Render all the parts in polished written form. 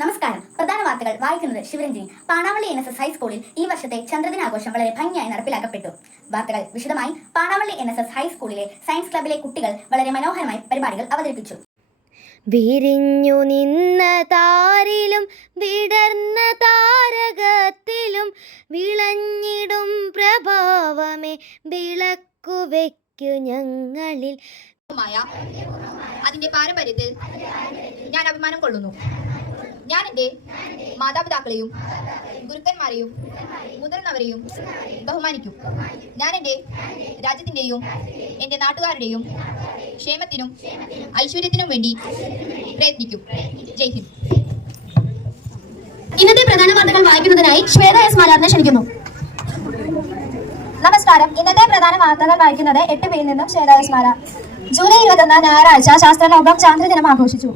നമസ്കാരം. പ്രധാന വാർത്തകൾ വായിക്കുന്നത് ശിവരഞ്ജിനി. പാണാവള്ളി NSS ഹൈസ്കൂളിൽ ഈ വർഷത്തെ ചന്ദ്രദിനാഘോഷം വളരെ ഭംഗിയായി നടപ്പിലാക്കപ്പെട്ടു. വാർത്തകൾ വിശദമായി. പാണാവള്ളി NSS ഹൈസ്കൂളിലെ സയൻസ് ക്ലബിലെ കുട്ടികൾ വളരെ മനോഹരമായി പരിപാടികൾ അവതരിപ്പിച്ചു. വിരിഞ്ഞു നിന്ന താരിലും വിടർന്ന താരകത്തിലും വിളഞ്ഞിടും പ്രഭാവമേ വിളക്കുവെക്കു ഞങ്ങളിൽ. അതിന്റെ പാരമ്പര്യത്തിൽ ഞാൻ അഭിമാനം കൊള്ളുന്നു. ഞാൻ എൻ്റെ മാതാപിതാക്കളെയും ഗുരുക്കന്മാരെയും മുതിർന്നവരെയും ബഹുമാനിക്കും. ഞാൻ എൻ്റെ രാജ്യത്തിൻ്റെയും എൻ്റെ നാട്ടുകാരുടെയും ക്ഷേമത്തിനും ഐശ്വര്യത്തിനും വേണ്ടി പ്രയത്നിക്കും. ജയ് ഹിന്ദ്. ഇന്നത്തെ പ്രധാന വാർത്തകൾ വായിക്കുന്നതിനായി ശ്വേത S. മാലാറിനെ ക്ഷണിക്കുന്നു. നമസ്കാരം. ഇന്നത്തെ പ്രധാന വാർത്തകൾ വായിക്കുന്നത് 8 നിന്നും ശ്വേത S. മാലാർ. ജൂലൈ 21 ഞായറാഴ്ച ശാസ്ത്രലോകം ചാന്ദ്രദിനം ആഘോഷിച്ചു.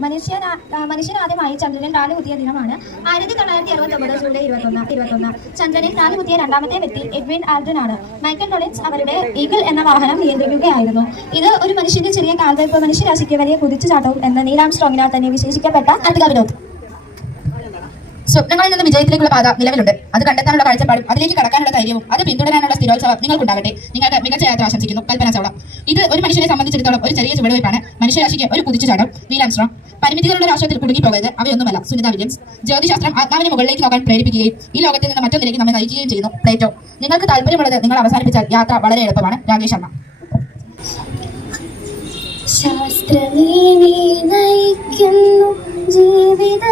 മനുഷ്യനാദ്യമായി ചന്ദ്രനിൽ കാലുകുത്തിയ ദിനമാണ് 1969 ജൂലൈ 21. ചന്ദ്രനിൽ കാലുകുത്തിയ രണ്ടാമത്തെ വ്യക്തി എഡ്വിൻ ആൽഡ്രിൻ ആണ്. മൈക്കൽ കൊളിൻസ് അവരുടെ ഈഗിൾ എന്ന വാഹനം നിയന്ത്രിക്കുകയായിരുന്നു. ഇത് ഒരു മനുഷ്യന്റെ ചെറിയ കാൽവയ്പ് മനുഷ്യരാശിക്ക് വലിയ കുതിച്ചുചാട്ടവും എന്ന് നീൽ ആംസ്ട്രോങ്ങിനാൽ തന്നെ വിശേഷിക്കപ്പെട്ട കാർത്തിക വിനോദ്. സ്വപ്നങ്ങളിൽ നിന്ന് വിജയത്തിലേക്കുള്ള പാത നിലവിലുണ്ട്. അത് കണ്ടെത്താനുള്ള കാഴ്ചപ്പാടും അതിലേക്ക് കടക്കാനുള്ള ധൈര്യവും അത് പിന്തുടരാനുള്ള സ്ഥിരോത്സവം നിങ്ങൾക്കുണ്ടാകട്ടെ. നിങ്ങൾക്ക് മികച്ച യാത്ര ആശംസിക്കുന്നു. കൽപ്പന ചൗള. ഇത് ഒരു മനുഷ്യനെ സംബന്ധിച്ചിടത്തോളം ഒരു ചെറിയ ചുവടുവയ്പ്പാണ്. മനുഷ്യരാശിക്ക് ഒരു കുതിച്ചുചാട്ടം. Neil Armstrong. പരിമിതികളുടെ രാഷ്ട്രത്തിൽ കുടുങ്ങിപ്പോകരുത്, അവയൊന്നുമല്ല. സുനിത വില്യംസ്. ജ്യോതിശാസ്ത്രം ആത്മാവിനെ മുകളിലേക്ക് നോക്കാൻ പ്രേരിപ്പിക്കുകയും ഈ ലോകത്തിൽ നിന്ന് മറ്റൊന്നിലേക്ക് നമ്മെ നയിക്കുകയും ചെയ്യുന്നു. പ്ലേറ്റോ. നിങ്ങൾക്ക് താല്പര്യമുള്ളത് നിങ്ങൾ അവസാനിപ്പിച്ചാൽ യാത്ര വളരെ എളുപ്പമാണ്. രാകേഷ് ശർമ്മ. ശാസ്ത്രമേ നീ നയിക്കുന്നു ജീവിത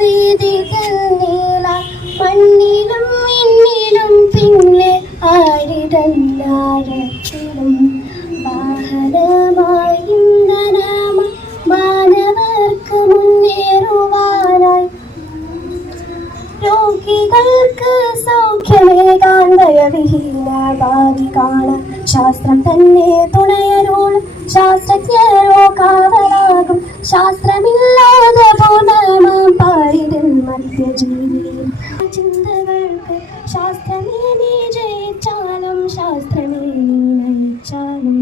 വീതികൾ നീളാൻ മണ്ണിലും എന്നിലും പിന്നെ ആഴിതല്ലാരത്തിലും വാഹനമായി ഇന്ധനമായി മാനവർക്ക് മുന്നേറുവാനായി രോഗികൾക്ക് സൗഖ്യമേകാൻ ദയവിഹീന ഭാവി കാണാൻ ശാസ്ത്രം തന്നെ തുണയരോളും ശാസ്ത്രജ്ഞരോ കാവലാകും. ശാസ്ത്രമില്ലാതെ പൂർണ്ണമാം പാരിതിൽ മധ്യജീവിയും ചിന്തകൾക്ക് ശാസ്ത്രമേ നീ ജയിച്ചാലും ശാസ്ത്രമേ നീ നയിച്ചാലും.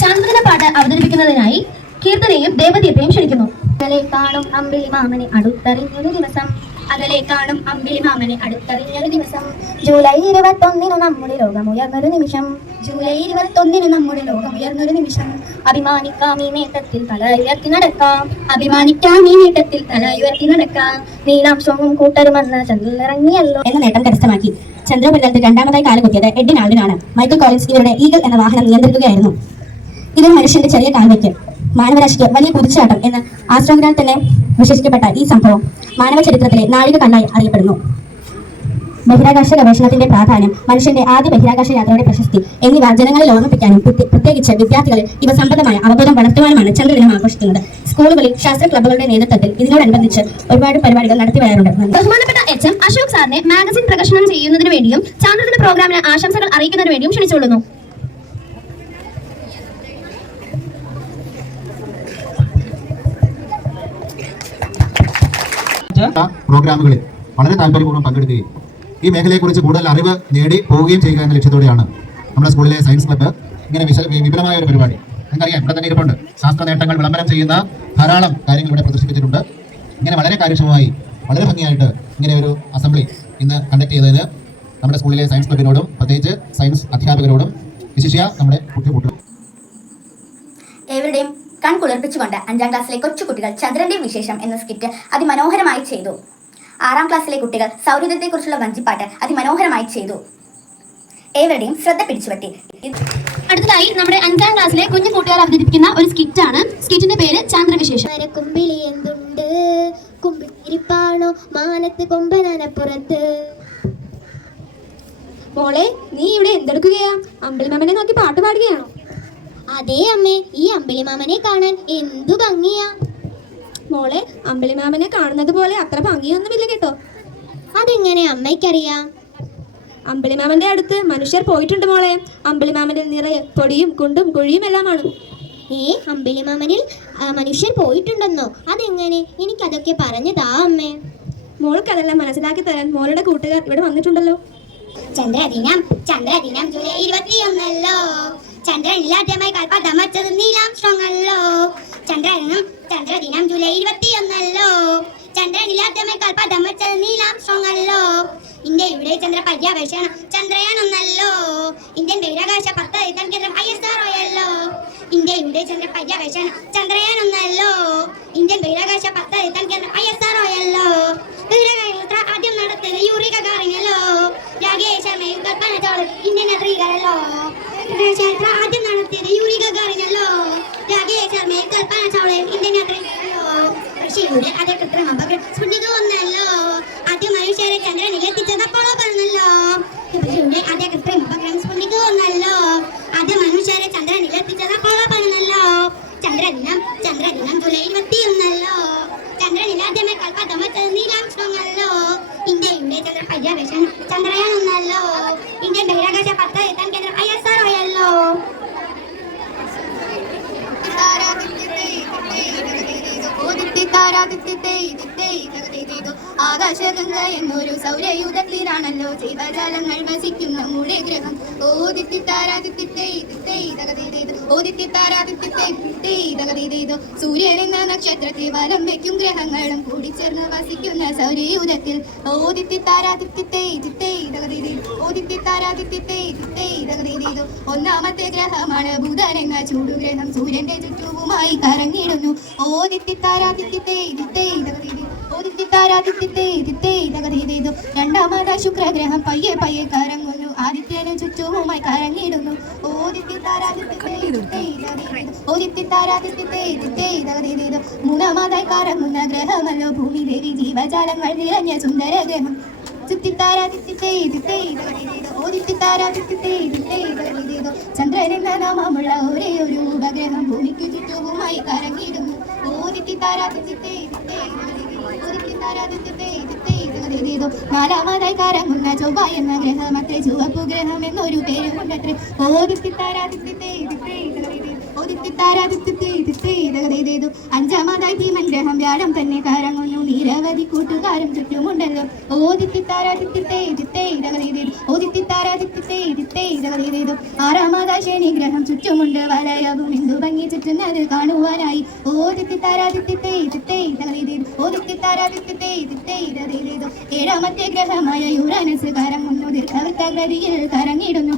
ചാന്ദ്രദിന പാട്ട് അവതരിപ്പിക്കുന്നതിനായി കീർത്തനയും ദേവദീപയും ക്ഷണിക്കുന്നു. അകലെ കാണും അമ്പിളി മാമനെ അടുത്തറിഞ്ഞൊരു ദിവസം. അകലെ കാണും അമ്പിളി മാമനെ അടുത്തറിഞ്ഞൊരു ദിവസം. ജൂലൈ 21 നമ്മുടെ ലോകമുയർന്നൊരു നിമിഷം. ജൂലൈ 21 നമ്മുടെ ലോകമുയർന്നൊരു നിമിഷം. അഭിമാനിക്കാം ഈ നേട്ടത്തിൽ തല ഉയർത്തി നടക്കാം. അഭിമാനിക്കാം ഈ നേട്ടത്തിൽ തല ഉയർത്തി നടക്കാം. നീലാംശവും കൂട്ടരുമെന്ന് ചന്ദ്രനിറങ്ങിയല്ലോ എന്ന നേട്ടം കരസ്ഥമാക്കി. ചന്ദ്രോപരിതലത്തിൽ രണ്ടാമതായി കാലുകുത്തിയത് എഡ്വിൻ ആൽഡ്രിനാണ്. മൈക്കൽ കോളിൻസ് ഇവരുടെ ഈഗിൾ എന്ന വാഹനം നിയന്ത്രിക്കുകയായിരുന്നു. ഇതൊരു മനുഷ്യന്റെ ചെറിയ കാൽവയ്ക്ക് മാനവരാശിക്ക് വലിയ കുതിച്ചുചാട്ടം എന്ന് ആസ്ട്രോങ്ങിനാൽ തന്നെ വിശേഷിക്കപ്പെട്ട ഈ സംഭവം മാനവ ചരിത്രത്തിലെ നാഴിക കല്ലായി അറിയപ്പെടുന്നു. ബഹിരാകാശ ഗവേഷണത്തിന്റെ പ്രാധാന്യം, മനുഷ്യന്റെ ആദ്യ ബഹിരാകാശ യാത്രയുടെ പ്രശസ്തി എന്നിവ ജനങ്ങളിൽ ഓർമ്മിപ്പിക്കാനും പ്രത്യേകിച്ച് വിദ്യാർത്ഥികളിൽ ഇവ സംബന്ധമായ അവബോധം വളർത്തുവാനുമാണ് ചന്ദ്രദിനം ആഘോഷിക്കുന്നത്. സ്കൂളുകളിൽ ശാസ്ത്ര ക്ലബ്ബുകളുടെ നേതൃത്വത്തിൽ ഇതിനോടനുബന്ധിച്ച് ഒരുപാട് പരിപാടികൾ നടത്തി വരാറുണ്ട്. ബഹുമാനപ്പെട്ട HM അശോക് സാറിനെ മാഗസിൻ പ്രകാശനം ചെയ്യുന്നതിന് വേണ്ടിയും ചാന്ദ്രദിന പ്രോഗ്രാമിന് ആശംസകൾ അറിയിക്കുന്നതിന് വേണ്ടിയും ക്ഷണിച്ചുകൊള്ളുന്നു. പ്രോഗ്രാമുകളിൽ വളരെ താല്പര്യപൂർവ്വം പങ്കെടുക്കുകയും ഈ മേഖലയെക്കുറിച്ച് കൂടുതൽ അറിവ് നേടി പോവുകയും ചെയ്യുക എന്ന ലക്ഷ്യത്തോടെയാണ് നമ്മുടെ സ്കൂളിലെ സയൻസ് ക്ലബ്ബ് ഇങ്ങനെ വിപുലമായ ഒരു പരിപാടി. നിങ്ങൾക്കറിയാം, ഇവിടെ തന്നെ ഇരിപ്പുണ്ട്. ശാസ്ത്ര നേട്ടങ്ങൾ വിളംബരം ചെയ്യുന്ന ധാരാളം കാര്യങ്ങൾ ഇവിടെ പ്രദർശിപ്പിച്ചിട്ടുണ്ട്. ഇങ്ങനെ വളരെ കാര്യക്ഷമമായി വളരെ ഭംഗിയായിട്ട് ഇങ്ങനെ ഒരു അസംബ്ലി ഇന്ന് കണ്ടക്ട് ചെയ്തതിന് നമ്മുടെ സ്കൂളിലെ സയൻസ് ക്ലബിനോടും പ്രത്യേകിച്ച് സയൻസ് അധ്യാപകരോടും വിശിഷ്യ നമ്മുടെ കുട്ടികൾ ഏവരുടെയും കൺകുളിർപ്പിച്ചുകൊണ്ട് 5ാം ക്ലാസ്സിലെ കൊച്ചുകുട്ടികൾ ചന്ദ്രന്റെ വിശേഷം എന്ന സ്കിറ്റ് അതിമനോഹരമായി ചെയ്തു. 6ാം ക്ലാസ്സിലെ കുട്ടികൾ സൗരയൂഥത്തെക്കുറിച്ചുള്ള വഞ്ചിപ്പാട്ട് അതിമനോഹരമായി ചെയ്തു. ഏവരുടെയും ശ്രദ്ധ പിടിച്ചുപറ്റി. അടുത്തതായി നമ്മുടെ 5ാം ക്ലാസ്സിലെ കുഞ്ഞു കൂട്ടുകാർ അവതരിപ്പിക്കുന്ന ഒരു സ്കിറ്റ് ആണ്. സ്കിറ്റിന്റെ പേര് ചാന്ദ്രവിശേഷം. കുമ്പിളി എന്തുണ്ട് കുമ്പിരിപ്പാണോ മാനത്ത് കൊമ്പനപ്പുറത്ത്. മോളെ, നീ ഇവിടെ എന്തെടുക്കുകയാ? അമ്പിളിമാമനെ നോക്കി പാട്ട് പാടുകയാണോ? അതേ അമ്മേ, ഈ അമ്പിളിമാമനെ കാണാൻ എന്തു ഭംഗിയാ. മോളെ, അമ്പിളിമാമനെ കാണുന്നത് പോലെ അത്ര ഭംഗിയൊന്നുമില്ല കേട്ടോ. അതെങ്ങനെ അമ്മയ്ക്കറിയാം? അമ്പിളിമാമന്റെ അടുത്ത് മനുഷ്യർ പോയിട്ടുണ്ട് മോളെ. അമ്പിളിമാമനിൽ നിറയെ പൊടിയും കുണ്ടും കുഴിയും എല്ലാമാണ്. അമ്പിളിമാമനിൽ മനുഷ്യർ പോയിട്ടുണ്ടെന്നോ? അതെങ്ങനെ? എനിക്കതൊക്കെ പറഞ്ഞു താ അമ്മേ. മോൾക്കതെല്ലാം മനസ്സിലാക്കി തരാൻ മോളുടെ കൂട്ടുകാർ ഇവിടെ വന്നിട്ടുണ്ടല്ലോ. ചന്ദ്രദിനം ജൂലൈ 21 ചന്ദ്രനിലാദ്യമായി കാൽപാദം വച്ചത് നീൽ ആംസ്ട്രോങ് അല്ലോ. ചന്ദ്ര ചന്ദ്രദിനം ജൂലൈ 21 ചന്ദ്രനിലാദ്യമേക്കാൾ പദം വെച്ചത് നീലാംസ്ട്രോങ്ങല്ലോ. ഇന്ത്യയുടെ ചന്ദ്ര പര്യവേഷണം ചന്ദ്രയാൻ 1 ഇന്ത്യൻ ബഹിരാകാശ പദ്ധതി തൻ കേന്ദ്രം ISRO. ഇന്ത്യയുടെ ചന്ദ്ര പര്യവേഷണം ചന്ദ്രയാൻ 1 ഇന്ത്യൻ ബഹിരാകാശ പദ്ധതി തൻ കേന്ദ്രം ISRO. ബഹിരാകാശയാത്ര ആദ്യം നടത്തിയത് യൂറി ഗഗാറിനല്ലോ. രാകേഷ് ശർമ്മയും കൽപ്പന ചൗള ഇന്ത്യൻ യാത്രികരല്ലോ. ബഹിരാകാശയാത്ര ആദ്യം നടത്തിയത് യൂറി ഗഗാറിനല്ലോ. രാകേഷ് ശർമ്മയും കൽപ്പന ചൗളയും ഇന്ത്യൻ യാത്രികരല്ലോ. റഷ്യയുടെ അതേ കൃത്രിമ ഉപഗ്രഹം സ്പുട്നിക് 1 ആദ്യം മനുഷ്യരെ ചന്ദ്രനിൽ എത്തിച്ചത് അപ്പോളോ 11. റഷ്യയുടെ അതേ കൃത്രിമ ഉപഗ്രഹം സ്പുട്നിക് 1 ആദ്യം മനുഷ്യരെ ചന്ദ്രനിൽ എത്തിച്ചത് അപ്പോളോ 11. ചന്ദ്രദിനം ജൂലൈ 21 ചന്ദ്രനിൽ ആദ്യമേക്കാൾ പദം വെച്ചത് നീലാംസ്ട്രോങ്ങല്ലോ. ഇന്ത്യയുടെ ചന്ദ്ര പര്യവേഷണം ചന്ദ്രയാൻ 1 ഇന്ത്യൻ ബഹിരാകാശ പദ്ധതി തൻ കേന്ദ്രം ISRO. ആകാശഗംഗ എന്നൊരു സൗരയൂഥത്തിലാണല്ലോ ജീവജാലങ്ങൾ വസിക്കുന്ന നമ്മുടെ ഗ്രഹം. സൂര്യൻ എന്ന നക്ഷത്രത്തെ വലം വയ്ക്കും ഗ്രഹങ്ങളും കൂടിച്ചേർന്ന് വസിക്കുന്ന സൗരയൂഥത്തിൽ ഒന്നാമത്തെ ഗ്രഹമാണ് ബുധൻ എന്ന ചൂടുഗ്രഹം. സൂര്യന്റെ ചുറ്റുവുമായി കറങ്ങിടുന്നു. രണ്ടാമത് ശുക്രഗ്രഹം പയ്യെ പയ്യെ കറങ്ങുന്നു. ആദിത്യന് ചുറ്റുമുമായി കറങ്ങിടുന്നു. മൂന്നാമതായി കറങ്ങുന്ന ഗ്രഹമല്ലോ ഭൂമി ദേവി. ജീവജാലങ്ങൾ നിറഞ്ഞ സുന്ദര ഗ്രഹം. ചന്ദ്രൻ എന്ന നാമമുള്ള ഒരേ ഒരു ഉപഗ്രഹം ഭൂമിക്ക് ചുറ്റുവുമായി കറങ്ങിടുന്നു. നാലാമതായി കറങ്ങുന്ന ചൊവ്വ എന്ന ഗ്രഹം അത്രേ ചുവപ്പു ഗ്രഹം എന്നൊരു പേര് കൊണ്ടത്രേ. അഞ്ചാമതായി ഭീമൻ ഗ്രഹം വ്യാഴം തന്നെ കറങ്ങുന്നു. നിരവധി കൂട്ടുകാരും ചുറ്റുമുണ്ടല്ലോ. ആറാമതായി ശനി ഗ്രഹം ചുറ്റുമുണ്ട്. വലയവും എന്തു ഭംഗി ചുറ്റുന്നത് കാണുവാനായി. ഏഴാമത്തെ ഗ്രഹമായ യുറാനസ് കറങ്ങുന്നു. ദീർഘവൃത്താകൃതിയിൽ കറങ്ങിടുന്നു.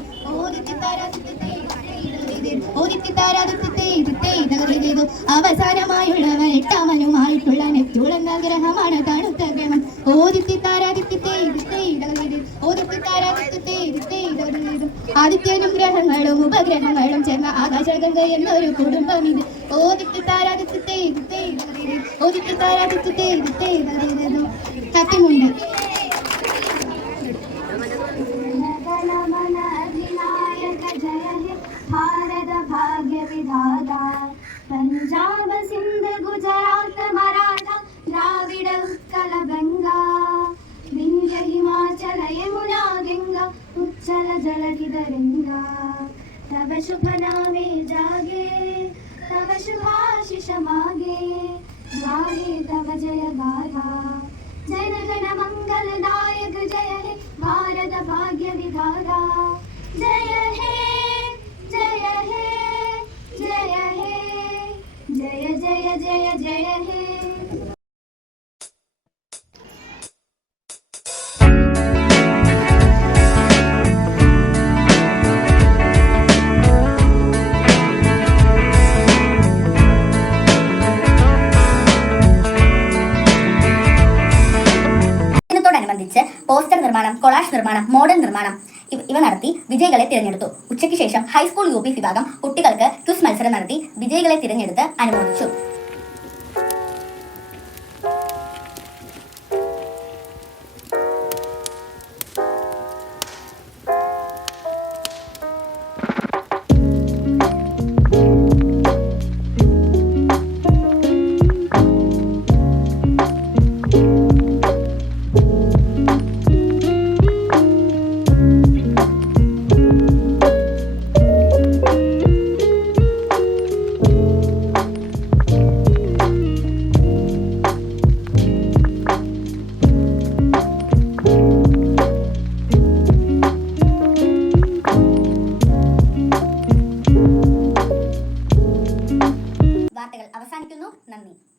അവസാനമായുള്ളവ എട്ടാമനുമായിട്ടുള്ള നെപ്റ്റ്യൂൺ എന്ന ഗ്രഹമാണ് തണുത്ത ഗ്രഹം. ആദിത്യനും ഗ്രഹങ്ങളും ഉപഗ്രഹങ്ങളും ചേർന്ന ആകാശഗംഗ എന്നൊരു കുടുംബം ഇത്. കത്തിമുണ്ട്. भारत भाग्य विधाता पंजाब सिंध गुजरात मराठा द्राविड उत्कल गंगा विंध्य हिमाचल यमुना गंगा उच्चल जलधि तरंगा. तव शुभ नामे जागे तव शुभाशिष मागे गाहे तव जय गाथा. जन गण मंगलदायक जय हे भारत भाग्य विधाता. जय हे जय हे जय हे जय जय जय जय हे. ദിനത്തോടനുബന്ധിച്ച് പോസ്റ്റർ നിർമ്മാണം, കൊളാഷ് നിർമ്മാണം, മോഡൽ നിർമ്മാണം ഇവ നടത്തി വിജയികളെ തിരഞ്ഞെടുത്തു. ഉച്ചയ്ക്ക് ശേഷം ഹൈസ്കൂൾ UP വിഭാഗം കുട്ടികൾക്ക് ക്വിസ് മത്സരം നടത്തി വിജയികളെ തിരഞ്ഞെടുത്ത് അനുമോദിച്ചു. അവസാനിക്കുന്നു. നന്ദി.